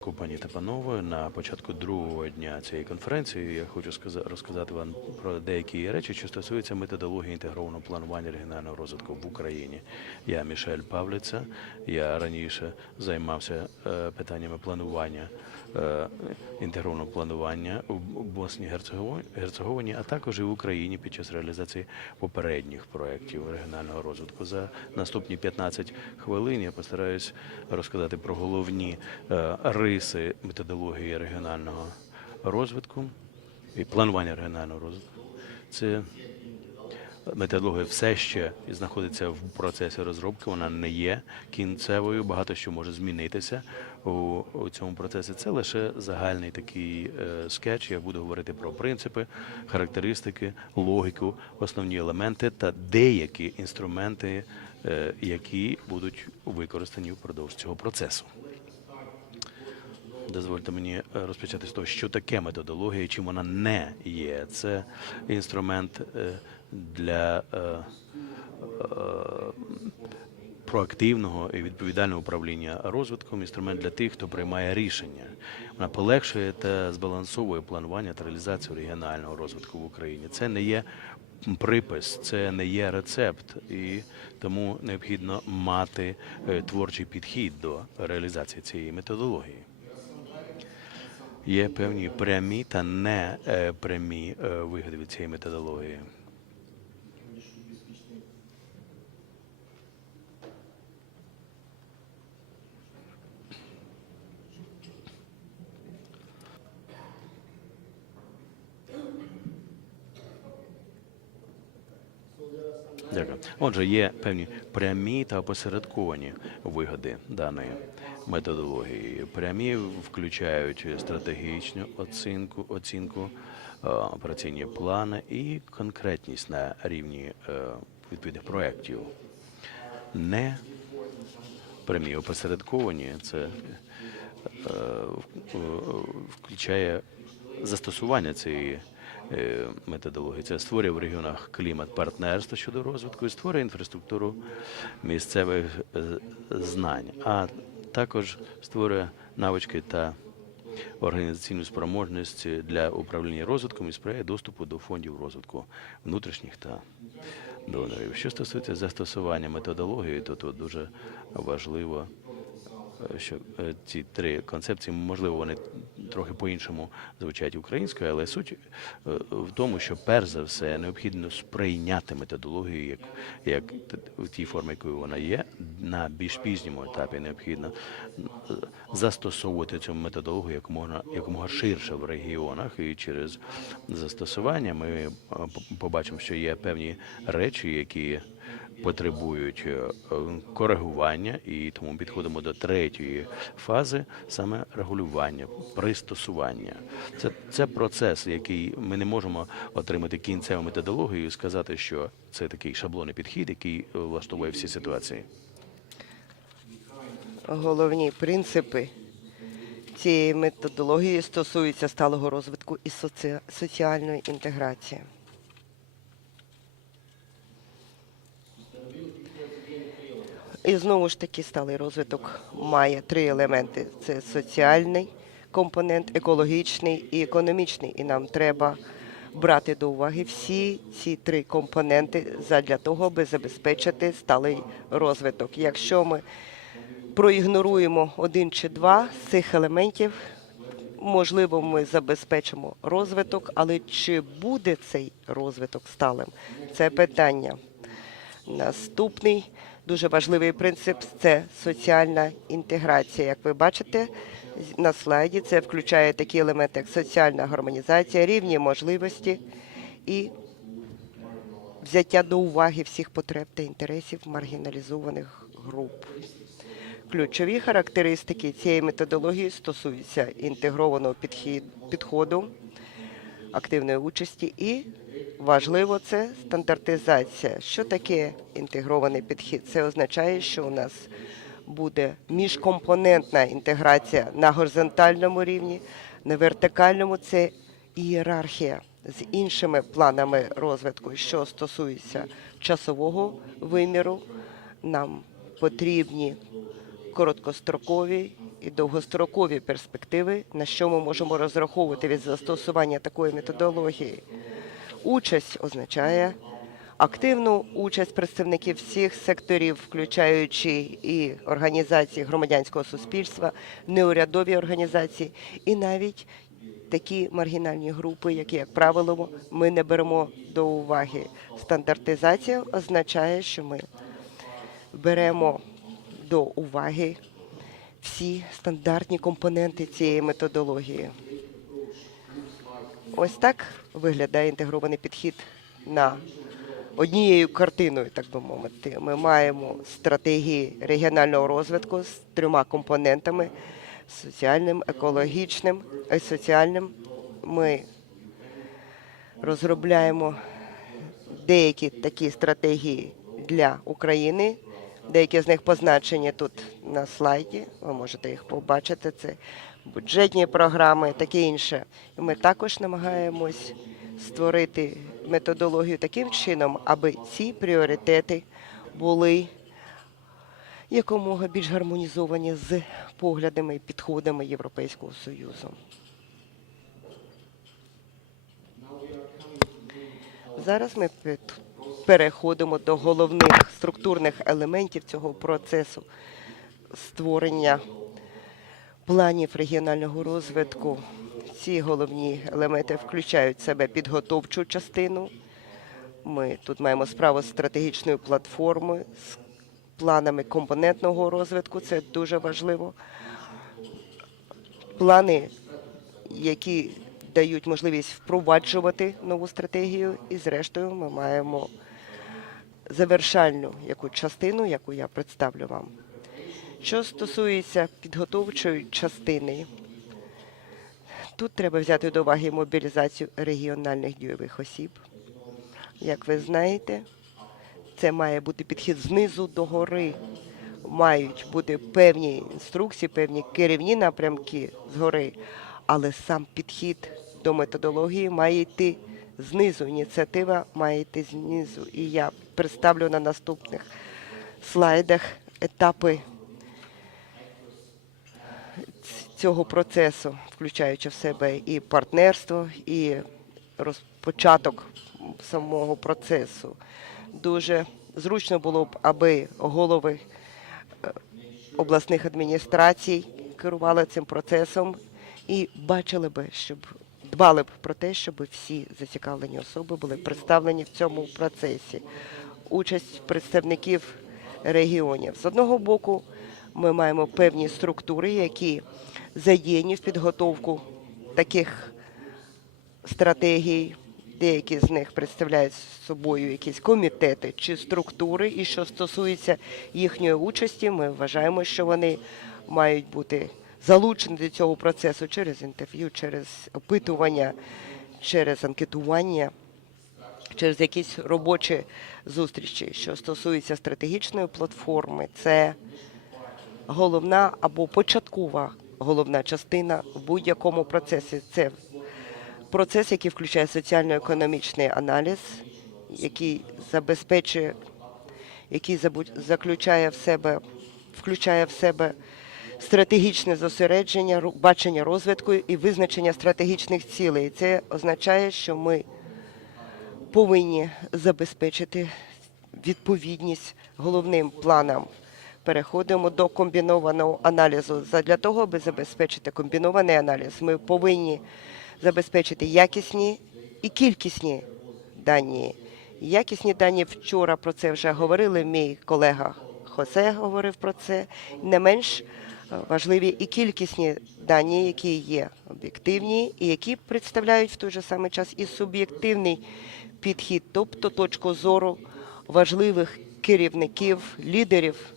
Пані та панове, на початку другого дня цієї конференції я хочу розказати вам про деякі речі, що стосуються методології інтегрованого планування регіонального розвитку в Україні. Я Мішель Павліця. Я раніше займався е, питаннями планування інтегрованого планування у Боснії Герцеговині, а також і в Україні під час реалізації попередніх проєктів регіонального розвитку. За наступні 15 хвилин я постараюсь розказати про головні е, риси методології регіонального розвитку і планування регіонального розвитку. Це методологія все ще знаходиться в процесі розробки. Вона не є кінцевою. Багато що може змінитися у, цьому процесі. Це лише загальний такий е, скетч. Я буду говорити про принципи, характеристики, логіку, основні елементи та деякі інструменти, е, які будуть використані впродовж цього процесу. Дозвольте мені е, розпочати з того, що таке методологія, чим вона не є. Це інструмент для проактивного і відповідального управління розвитком, інструмент для тих, хто приймає рішення. Вона полегшує та збалансовує планування та реалізацію регіонального розвитку в Україні. Це не є припис, це не є рецепт, і тому необхідно мати е, творчий підхід до реалізації цієї методології. Є певні прямі та не е, е, вигоди від цієї методології. Дякую. Отже, є певні прямі та опосередковані вигоди даної методології. Прямі включають стратегічну оцінку, оцінку, е, операційні плани і конкретність на рівні е, відповідних проєктів. Не прямі опосередковані це е, включає застосування цієї методології. Це створює в регіонах клімат партнерства щодо розвитку і створює інфраструктуру місцевих е, знань, а також створює навички та організаційну спроможність для управління розвитком і сприяє доступу до фондів розвитку внутрішніх та донорів. Що стосується застосування методології, то тут дуже важливо е, що е, ці три концепції, можливо, вони трохи по-іншому звучать українською, але суть е, в тому, що перш за все необхідно сприйняти методологію як, як в тій формі, якою вона є, на більш пізньому етапі необхідно е, застосовувати цю методологію якомога, якомога ширше в регіонах, і через застосування ми побачимо, що є певні речі, які потребують е, коригування, і тому підходимо до третьої фази саме регулювання, пристосування. Це, це процес, який ми не можемо отримати кінцеву методологію і сказати, що це такий шаблонний підхід, який е, влаштовує всі ситуації. Головні принципи цієї методології стосуються сталого розвитку і соці... соціальної інтеграції. І знову ж таки сталий розвиток має три елементи: це соціальний компонент, екологічний і економічний. І нам треба брати до уваги всі ці три компоненти задля того, аби забезпечити сталий розвиток. Якщо ми проігноруємо один чи два з цих елементів, можливо, ми забезпечимо розвиток, але чи буде цей розвиток сталим? Це питання. Наступний дуже важливий принцип це соціальна інтеграція. Як ви бачите на слайді, це включає такі елементи, як соціальна гармонізація, рівні можливості і взяття до уваги всіх потреб та інтересів маргіналізованих груп. Ключові характеристики цієї методології стосуються інтегрованого підходу, активної участі і важливо це стандартизація. Що таке інтегрований підхід? Це означає, що у нас буде міжкомпонентна інтеграція на горизонтальному рівні, на вертикальному це ієрархія з іншими планами розвитку, що стосується часового виміру. Нам потрібні короткострокові і довгострокові перспективи, на що ми можемо розраховувати від застосування такої методології. Участь означає активну участь представників всіх секторів, включаючи і організації громадянського суспільства, неурядові організації, і навіть такі маргінальні групи, які, як правило, ми не беремо до уваги. Стандартизація означає, що ми беремо до уваги всі стандартні компоненти цієї методології. Ось так виглядає інтегрований підхід на однією картиною, так би мовити. Ми маємо стратегії регіонального розвитку з трьома компонентами: соціальним, екологічним і соціальним. Ми розробляємо деякі такі стратегії для України. Деякі з них позначені тут на слайді. Ви можете їх побачити. Це бюджетні програми, таке інше. І ми також намагаємось створити методологію таким чином, аби ці пріоритети були якомога більш гармонізовані з поглядами і підходами Європейського Союзу. Зараз ми переходимо до головних структурних елементів цього процесу створення планів регіонального розвитку. Ці головні елементи включають в себе підготовчу частину. Ми тут маємо справу з стратегічною платформою, з планами компонентного розвитку. Це дуже важливо. Плани, які дають можливість впроваджувати нову стратегію, і зрештою ми маємо завершальну яку частину, яку я представлю вам. Що стосується підготовчої частини, тут треба взяти до уваги мобілізацію регіональних дійових осіб. Як ви знаєте, це має бути підхід знизу до гори. Мають бути певні інструкції, певні керівні напрямки згори, але сам підхід до методології має йти знизу. Ініціатива має йти знизу. І я представлю на наступних слайдах етапи цього процесу, включаючи в себе і партнерство, і розпочаток самого процесу. Дуже зручно було б, аби голови е, обласних адміністрацій керували цим процесом і бачили би, щоб дбали б про те, щоб всі зацікавлені особи були представлені в цьому процесі. Участь представників регіонів. З одного боку, ми маємо певні структури, які задіяні в підготовку таких стратегій. Деякі з них представляють собою якісь комітети чи структури, і що стосується їхньої участі, ми вважаємо, що вони мають бути залучені до цього процесу через інтерв'ю, через опитування, через анкетування, через якісь робочі зустрічі. Що стосується стратегічної платформи, це головна або початкова головна частина в будь-якому процесі. Це процес, який включає соціально-економічний аналіз, який забезпечує, який заключає в себе, включає в себе стратегічне зосередження, бачення розвитку і визначення стратегічних цілей. Це означає, що ми повинні забезпечити відповідність головним планам. Переходимо до комбінованого аналізу. Для того, аби забезпечити комбінований аналіз, ми повинні забезпечити якісні і кількісні дані. Якісні дані вчора про це вже говорили. Мій колега Хосе говорив про це. Не менш е, важливі і кількісні дані, які є об'єктивні, і які представляють в той же самий час і суб'єктивний підхід, тобто точку зору важливих керівників, лідерів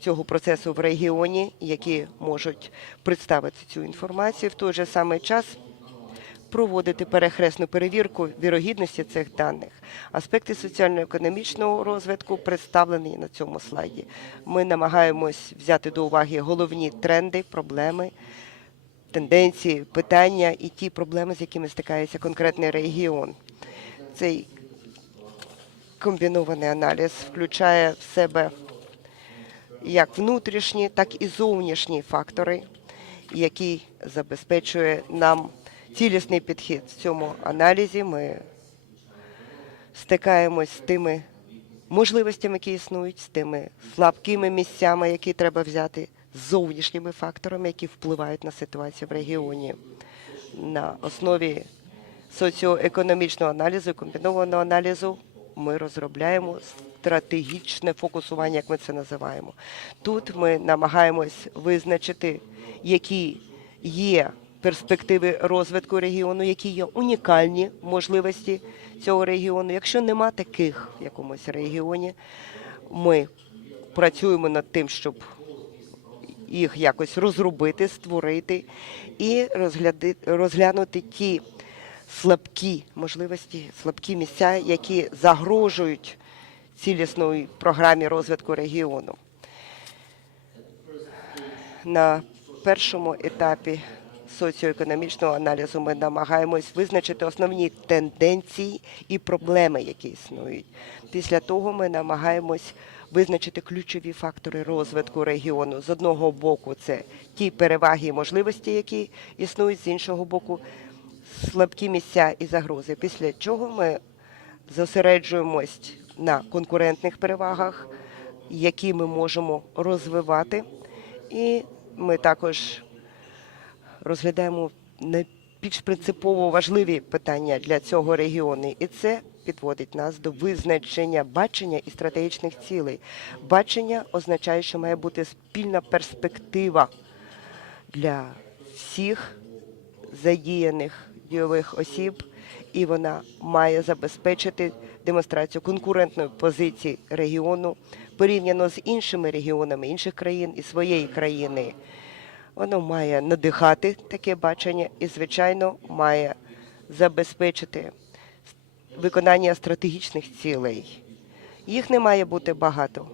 цього процесу в регіоні, які можуть представити цю інформацію в той же самий час. Проводити перехресну перевірку вірогідності цих даних. Аспекти соціально-економічного розвитку представлені на цьому слайді. Ми намагаємось взяти до уваги головні тренди, проблеми, тенденції, питання і ті проблеми, з якими стикається конкретний регіон. Цей комбінований аналіз включає в себе як внутрішні, так і зовнішні фактори, які забезпечує нам цілісний підхід. В цьому аналізі ми стикаємось з тими можливостями, які існують, з тими слабкими місцями, які треба взяти, з зовнішніми факторами, які впливають на ситуацію в регіоні. На основі соціоекономічного аналізу, комбінованого аналізу ми розробляємо стратегічне фокусування, як ми це називаємо. Тут ми намагаємось визначити, які є перспективи розвитку регіону, які є унікальні можливості цього регіону. Якщо нема таких в якомусь регіоні, ми працюємо над тим, щоб їх якось розробити, створити і розглянути ті слабкі можливості, слабкі місця, які загрожують цілісної програмі розвитку регіону. На першому етапі соціоекономічного аналізу ми намагаємось визначити основні тенденції і проблеми, які існують. Після того ми намагаємось визначити ключові фактори розвитку регіону. З одного боку, це ті переваги і можливості, які існують, з іншого боку, слабкі місця і загрози. Після чого ми зосереджуємось на конкурентних перевагах, які ми можемо розвивати, і ми також розглядаємо найбільш принципово важливі питання для цього регіону, і це підводить нас до визначення бачення і стратегічних цілей. Бачення означає, що має бути спільна перспектива для всіх задіяних дійових осіб, і вона має забезпечити демонстрацію конкурентної позиції регіону порівняно з іншими регіонами інших країн і своєї країни. Воно має надихати таке бачення і, звичайно, має забезпечити виконання стратегічних цілей. Їх не має бути багато.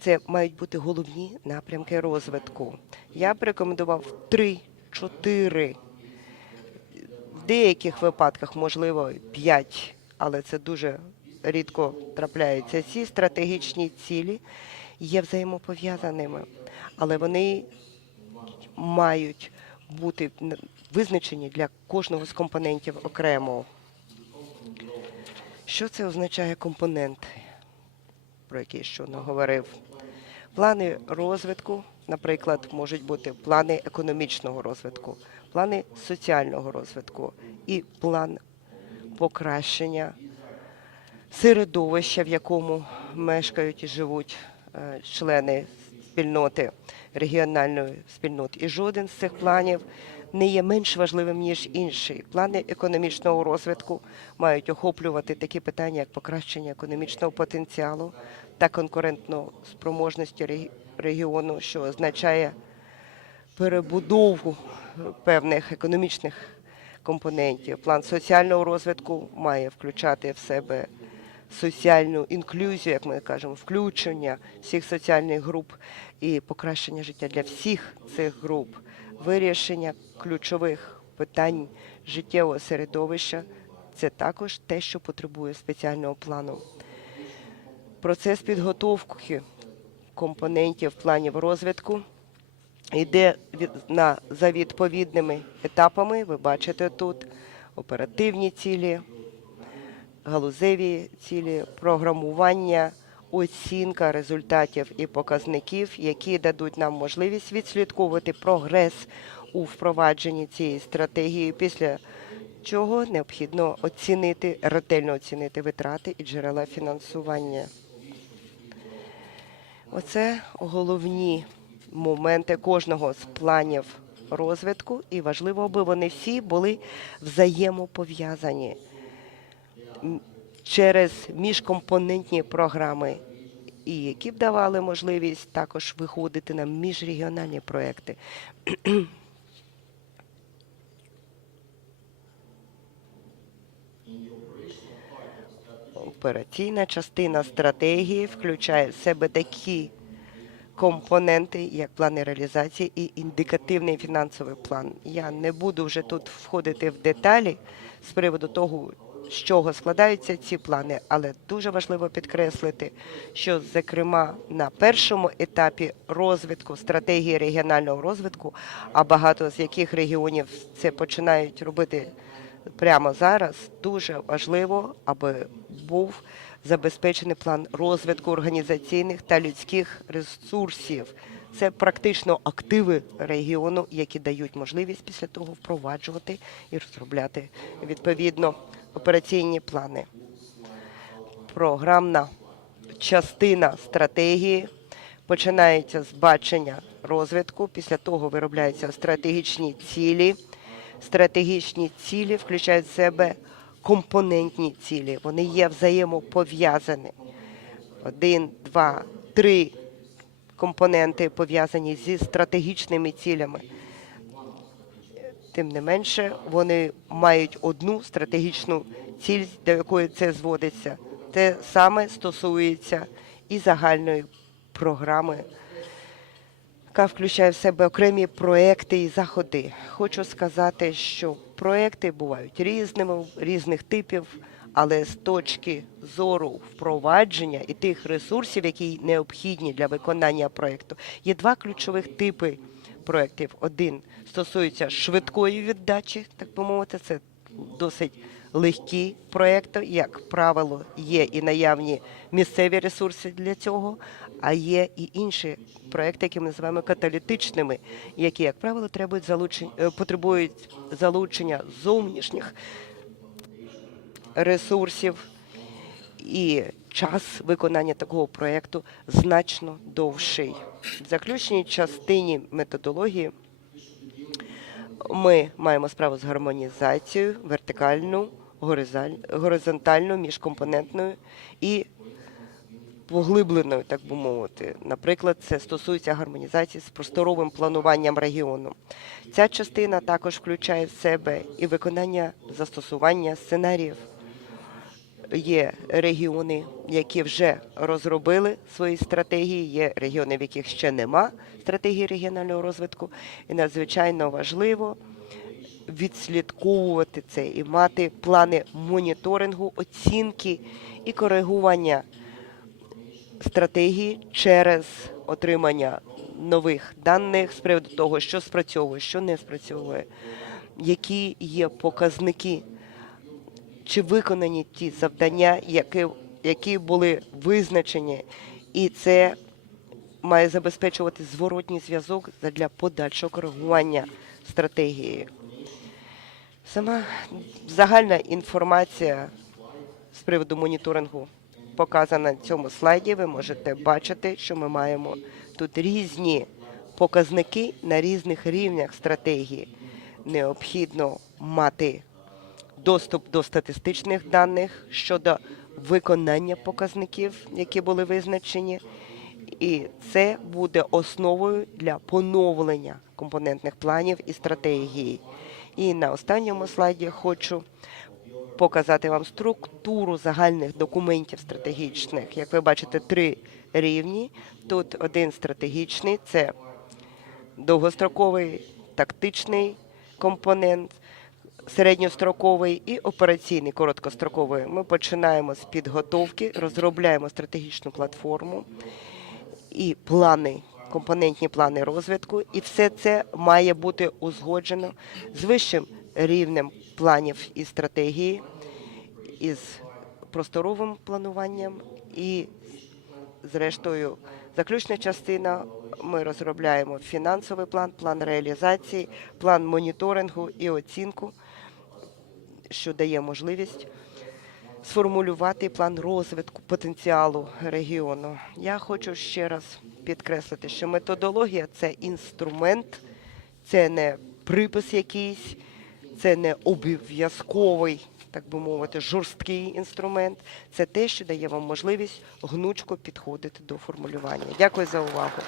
Це мають бути головні напрямки розвитку. Я б рекомендував три-чотири. Деяких випадках, можливо, п'ять, але це дуже рідко трапляється. Ці стратегічні цілі є взаємопов'язаними, але вони мають бути визначені для кожного з компонентів окремо. Що це означає компоненти, про які я щойно говорив? Плани розвитку, наприклад, можуть бути плани економічного розвитку, плани соціального розвитку і план покращення середовища, в якому мешкають і живуть е, члени спільноти регіональної спільноти. І жоден з цих планів не є менш важливим ніж інший. Плани економічного розвитку мають охоплювати такі питання, як покращення економічного потенціалу та конкурентної спроможності регіону, що означає перебудову певних економічних компонентів. План соціального розвитку має включати в себе соціальну інклюзію, як ми кажемо, включення всіх соціальних груп і покращення життя для всіх цих груп, вирішення ключових питань життєвого середовища. Це також те, що потребує спеціального плану. Процес підготовки компонентів планів розвитку йде на, за відповідними етапами. Ви бачите тут оперативні цілі, галузеві цілі, програмування, оцінка результатів і показників, які дадуть нам можливість відслідковувати прогрес у впровадженні цієї стратегії, після чого необхідно оцінити, ретельно оцінити витрати і джерела фінансування. Оце головні моменти кожного з планів розвитку, і важливо, аби вони всі були взаємопов'язані через міжкомпонентні програми, і які б давали можливість також виходити на міжрегіональні проекти. Операційна частина стратегії включає в себе такі компоненти, як плани реалізації і індикативний фінансовий план. Я не буду вже тут входити в деталі з приводу того, з чого складаються ці плани, але дуже важливо підкреслити, що зокрема на першому етапі розвитку стратегії регіонального розвитку, а багато з яких регіонів це починають робити прямо зараз, дуже важливо, аби був забезпечений план розвитку організаційних та людських ресурсів. Це практично активи регіону, які дають можливість після того впроваджувати і розробляти відповідно операційні плани. Програмна частина стратегії починається з бачення розвитку. Після того виробляються стратегічні цілі. Стратегічні цілі включають в себе компонентні цілі. Вони є взаємопов'язані. Один, два, три компоненти пов'язані зі стратегічними цілями. Тим не менше, вони мають одну стратегічну ціль, до якої це зводиться. Те саме стосується і загальної програми, яка включає в себе окремі проекти і заходи. Хочу сказати, що проекти бувають різними, різних типів, але з точки зору впровадження і тих ресурсів, які необхідні для виконання проекту, є два ключових типи проєктів. Один стосується швидкої віддачі, так би мовити, це досить легкі проекти. Як правило, є і наявні місцеві ресурси для цього, а є і інші проекти, які ми називаємо каталітичними, які, як правило, требують залучень, е, потребують залучення зовнішніх ресурсів. І час виконання такого проєкту значно довший. В заключній частині методології ми маємо справу з гармонізацією вертикальну, горизонтальну, міжкомпонентною і поглибленою, так би мовити. Наприклад, це стосується гармонізації з просторовим плануванням регіону. Ця частина також включає в себе і виконання застосування сценаріїв є регіони, які вже розробили свої стратегії, є регіони, в яких ще нема стратегії регіонального розвитку. І надзвичайно важливо відслідковувати це і мати плани моніторингу, оцінки і коригування стратегії через отримання нових даних з приводу того, що спрацьовує, що не спрацьовує, які є показники чи виконані ті завдання, які, які були визначені, і це має забезпечувати зворотній зв'язок для подальшого коригування стратегії. Сама загальна інформація з приводу моніторингу показана на цьому слайді. Ви можете бачити, що ми маємо тут різні показники на різних рівнях стратегії. Необхідно мати доступ до статистичних даних щодо виконання показників, які були визначені. І це буде основою для поновлення компонентних планів і стратегії. І на останньому слайді хочу показати вам структуру загальних документів стратегічних. Як ви бачите, три рівні. Тут один стратегічний це довгостроковий тактичний компонент, середньостроковий і операційний короткостроковий. Ми починаємо з підготовки, розробляємо стратегічну платформу і плани, компонентні плани розвитку, і все це має бути узгоджено з вищим рівнем планів і стратегії, із просторовим плануванням і зрештою заключна частина. Ми розробляємо фінансовий план, план реалізації, план моніторингу і оцінку, що дає можливість сформулювати план розвитку потенціалу регіону. Я хочу ще раз підкреслити, що методологія це інструмент, це не припис якийсь, це не обов'язковий, так би мовити, жорсткий інструмент. Це те, що дає вам можливість гнучко підходити до формулювання. Дякую за увагу.